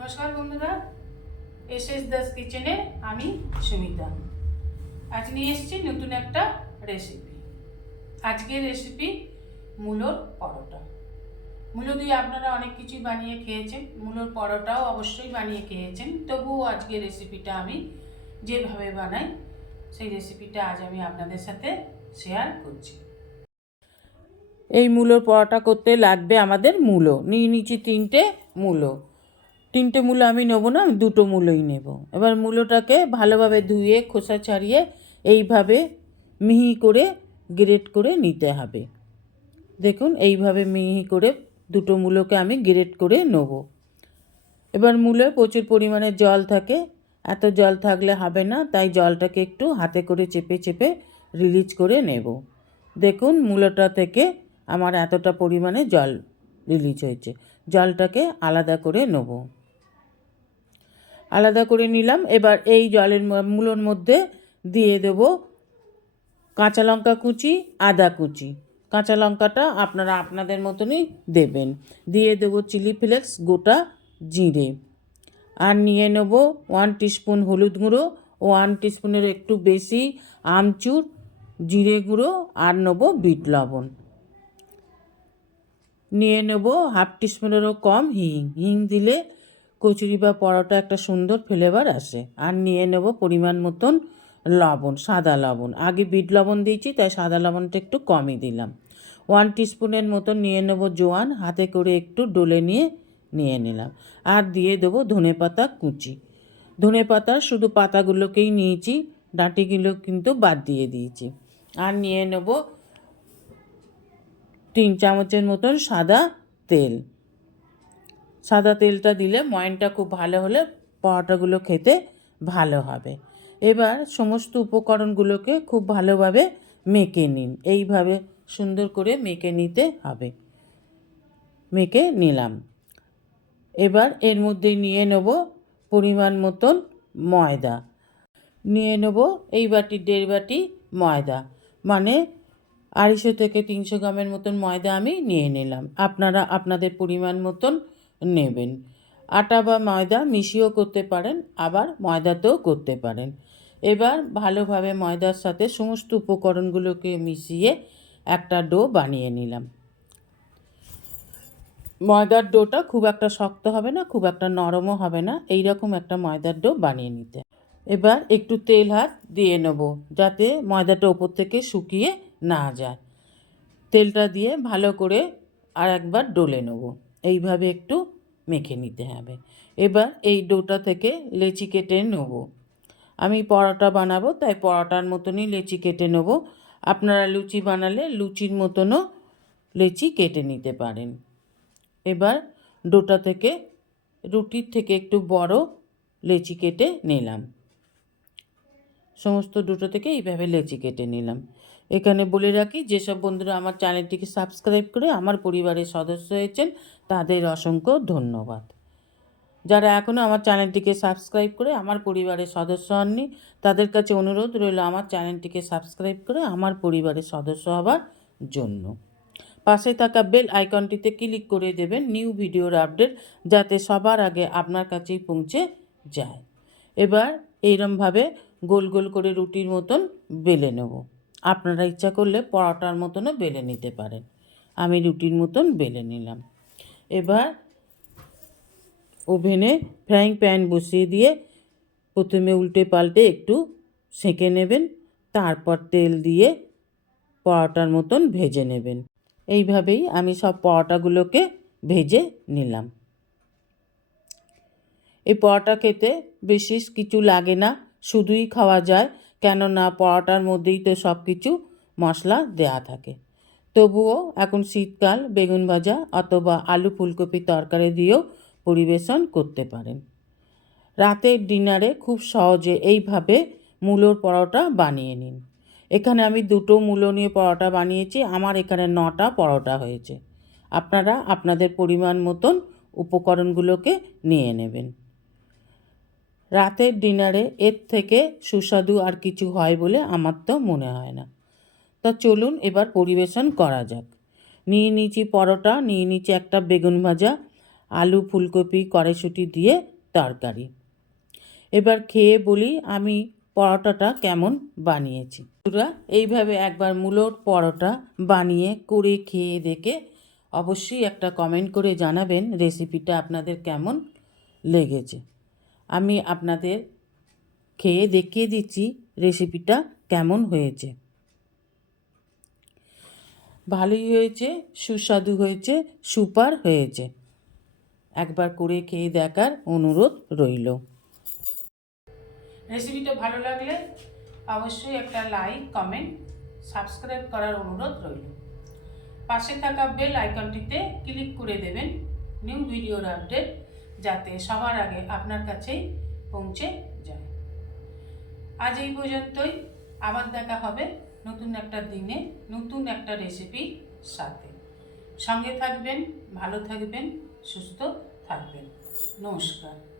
নমস্কার বন্ধুরা S S Das কিচেনে আমি সুমিতা। আজ নিয়ে এসেছি নতুন একটা রেসিপি আজকের রেসিপি মূলোর পরোটা। মূলো দিয়ে আপনারা অনেক কিছুই বানিয়ে খেয়েছেন। মূলোর পরোটাও অবশ্যই বানিয়ে খেয়েছেন। তবুও আজকের রেসিপিটা আমি যেভাবে বানাই, সেই রেসিপিটা আজ আমি আপনাদের সাথে শেয়ার করছি। এই মূলোর পরোটা করতে লাগবে আমাদের মূলো। নিয়ে নিচ্ছি তিনটে মূলো। তিনটে মূলো আমি নেব না দুটো মূলোই নেব। এবার মূলোটাকে ভালোভাবে ধুয়ে, খোসা ছাড়িয়ে এইভাবে মিহি করে গ্রেট করে নিতে হবে। দেখুন, এইভাবে মিহি করে দুটো মূলোকে আমি গ্রেট করে নেব। এবার মূলোয় প্রচুর পরিমাণে জল থাকে। এত জল থাকলে হবে না, তাই জলটাকে একটু হাতে করে চেপে চেপে রিলিজ করে নেব। দেখুন, মূলোটা থেকে আমার এতটা পরিমাণে জল রিলিজ হয়েছে। জলটাকে আলাদা করে নেব। আলাদা করে নিলাম। এবার এই জলের মূলোর মধ্যে দিয়ে দেব কাঁচা লঙ্কা কুচি, আদা কুচি। কাঁচা লঙ্কাটা আপনারা আপনাদের মতনই দেবেন। দিয়ে দেব চিলি ফ্লেক্স, গোটা জিরে। আর নিয়ে নেব ওয়ান টিস্পুন হলুদ গুঁড়ো, ওয়ান টিস্পুনের একটু বেশি আমচুর, জিরে গুঁড়ো, আর নেব বিট লবণ। নিয়ে নেব হাফ টিস্পুনেরও কম হিং। হিং দিলে কচুরি বা পরোটা একটা সুন্দর ফ্লেভার আসে। আর নিয়ে নেব পরিমাণ মতন লবণ, সাদা লবণ। আগে বিট লবণ দিয়েছি, তাই সাদা লবণটা একটু কমই দিলাম। ওয়ান টিস্পুনের মতন নিয়ে নেব জোয়ান, হাতে করে একটু ডলে নিয়ে নিয়ে নিলাম। আর দিয়ে দেবো ধনে পাতা কুচি। ধনে পাতার শুধু পাতাগুলোকেই নিয়েছি, ডাঁটিগুলো কিন্তু বাদ দিয়ে দিয়েছি। আর নিয়ে নেব তিন চামচের মতন সাদা তেল। সাদা তেলটা দিলে ময়নটা খুব ভালো হলে পরোটাগুলো খেতে ভালো হবে। এবার সমস্ত উপকরণগুলোকে খুব ভালোভাবে মেখে নিন। এইভাবে সুন্দর করে মেখে নিতে হবে। মেখে নিলাম। এবার এর মধ্যে নিয়ে নেব পরিমাণ মতন ময়দা। নিয়ে নেব এই বাটি, দেড় বাটি ময়দা। মানে আড়াইশো থেকে তিনশো গ্রামের মতন ময়দা আমি নিয়ে নিলাম। আপনারা আপনাদের পরিমাণ মতন নেবেন। আটা বা ময়দা মিশিয়েও করতে পারেন, আবার ময়দাতেও করতে পারেন। এবার ভালোভাবে ময়দার সাথে সমস্ত উপকরণগুলোকে মিশিয়ে একটা ডো বানিয়ে নিলাম। ময়দার ডোটা খুব একটা শক্ত হবে না, খুব একটা নরমও হবে না এই রকম একটা ময়দার ডো বানিয়ে নিতে। এবার একটু তেল হাত দিয়ে নেব, যাতে ময়দাটা ওপর থেকে শুকিয়ে না যায়। তেলটা দিয়ে ভালো করে আর একবার ডলে নেব। এইভাবে একটু মেখে নিতে হবে। এবার এই ডোটা থেকে লেচি কেটে নেব। আমি পরোটা বানাবো, তাই পরোটার মতনই লেচি কেটে নেব। আপনারা লুচি বানালে লুচির মতনও লেচি কেটে নিতে পারেন। এবার ডোটা থেকে, রুটির থেকে একটু বড় লেচি কেটে নিলাম। সমস্ত দুটো থেকে এইভাবে লেচি কেটে নিলাম। এখানে বলে রাখি, যেসব বন্ধুরা আমার চ্যানেলটিকে সাবস্ক্রাইব করে আমার পরিবারের সদস্য হয়েছেন, তাদের অসংখ্য ধন্যবাদ। যারা এখনও আমার চ্যানেলটিকে সাবস্ক্রাইব করে আমার পরিবারের সদস্য হননি, তাদের কাছে অনুরোধ রইল আমার চ্যানেলটিকে সাবস্ক্রাইব করে আমার পরিবারের সদস্য হবার জন্য। পাশে থাকা বেল আইকনটিতে ক্লিক করে দেবেন নিউ ভিডিওর আপডেট, যাতে সবার আগে আপনার কাছেই পৌঁছে যায়। এবার এইরমভাবে গোল গোল করে রুটির মতন বেলে নেব। আপনারা ইচ্ছা করলে পরোটার মতনও বেলে নিতে পারেন। আমি রুটির মতন বেলে নিলাম। এবার ওভেনে ফ্রাইং প্যান বসিয়ে দিয়ে প্রথমে উল্টে পাল্টে একটু সেঁকে নেবেন, তারপর তেল দিয়ে পরোটার মতন ভেজে নেবেন। এইভাবেই আমি সব পরোটাগুলোকে ভেজে নিলাম। এই পরোটা খেতে বিশেষ কিছু লাগে না, শুধুই খাওয়া যায়। কেননা পরোটার মধ্যেই তো সব কিছু মশলা দেয়া থাকে। তবুও এখন শীতকাল, বেগুন ভাজা অথবা আলু ফুলকপি তরকারি দিয়েও পরিবেশন করতে পারেন। রাতের ডিনারে খুব সহজে এইভাবে মূলোর পরোটা বানিয়ে নিন। এখানে আমি দুটো মূলো নিয়ে পরোটা বানিয়েছি, আমার এখানে নটা পরোটা হয়েছে। আপনারা আপনাদের পরিমাণ মতন উপকরণগুলোকে নিয়ে নেবেন। রাতের ডিনারে এর থেকে সুস্বাদু আর কিছু হয় বলে আমার তো মনে হয় না। তা চলুন এবার পরিবেশন করা যাক। নিয়ে নিয়েছি পরোটা, নিয়ে নিয়েছি একটা বেগুন ভাজা, আলু ফুলকপি, কড়াইশুঁটি দিয়ে তরকারি। এবার খেয়ে বলি আমি পরোটাটা কেমন বানিয়েছি। তোরা এইভাবে একবার মূলোর পরোটা বানিয়ে করে খেয়ে দেখে অবশ্যই একটা কমেন্ট করে জানাবেন রেসিপিটা আপনাদের কেমন লেগেছে। আমি আপনাদের খেয়ে দেখিয়ে দিচ্ছি রেসিপিটা কেমন হয়েছে। ভালোই হয়েছে, সুস্বাদু হয়েছে, সুপার হয়েছে। একবার করে খেয়ে দেখার অনুরোধ রইল। রেসিপিটা ভালো লাগলে অবশ্যই একটা লাইক, কমেন্ট, সাবস্ক্রাইব করার অনুরোধ রইল। পাশে থাকা বেল আইকনটিতে ক্লিক করে দেবেন। নিউ ভিডিওর আপডেট যাতে সবার আগে আপনার কাছেই পৌঁছে যায়। আজ এই পর্যন্তই। আবার দেখা হবে নতুন একটা দিনে, নতুন একটা রেসিপি সাথে। সঙ্গে থাকবেন, ভালো থাকবেন, সুস্থ থাকবেন। নমস্কার।